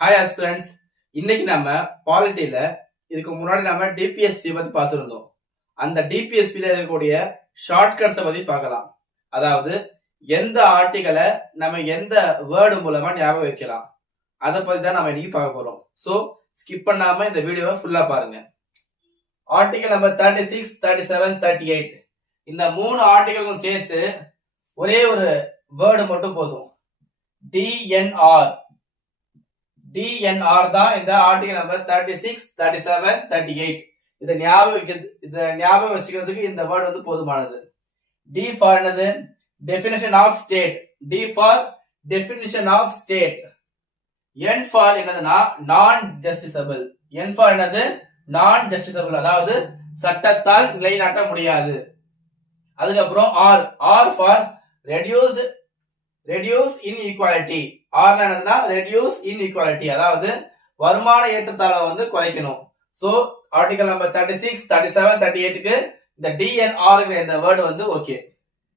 Hi aspirants, இன்னைக்கு நம்ம பாலிட்டியில இதுக்கு முன்னாடி நம்ம டிபிஎஸ்பி பத்தி பார்த்துருந்தோம். அந்த டிபிஎஸ்பில இருக்கக்கூடிய ஷார்ட்கட்ஸை பத்தி பார்க்கலாம். அதாவது எந்த ஆர்டிகளை நம்ம எந்த வேர்டு மூலமா ஞாபகம் வைக்கலாம், அதை பத்தி தான் நம்ம இன்னைக்கு பார்க்க போறோம். ஸோ ஸ்கிப் பண்ணாம இந்த வீடியோவை ஃபுல்லா பாருங்க. ஆர்டிகல் நம்பர் 36, 37, 38 இந்த 3 ஆர்டிகளுக்கும் சேர்த்து ஒரே ஒரு வேர்டு மட்டும் போதும், டிஎன்ஆர். டிஎன்ஆர் தான் இந்த ஆர்டிகல் நம்பர் 36, 37, 38. இதை ஞாபகம் வச்சுக்கிறதுக்கு இந்த வேர்டு வந்து போதுமானது. டி ஃபார் என்னது? Definition of state. D for definition of state. N for என்னதுன்னா நான் ஜஸ்டிசபிள். என் ஃபார் என்னது? நான் ஜஸ்டிசபிள், அதாவது சட்டத்தால் நிலைநாட்ட முடியாது. அதுக்கப்புறம் R. R for reduced inequality. R என்னன்னா ரெடியூஸ் இன்இக்வாலிட்டி, அதாவது வருமான ஏற்றத்தாழ்வை வந்து குறைக்கணும். சோ ஆர்டிகல் நம்பர் 36, 37, 38க்கு இந்த டிஎன்ஆர் இந்த வேர்டு வந்து ஓகே.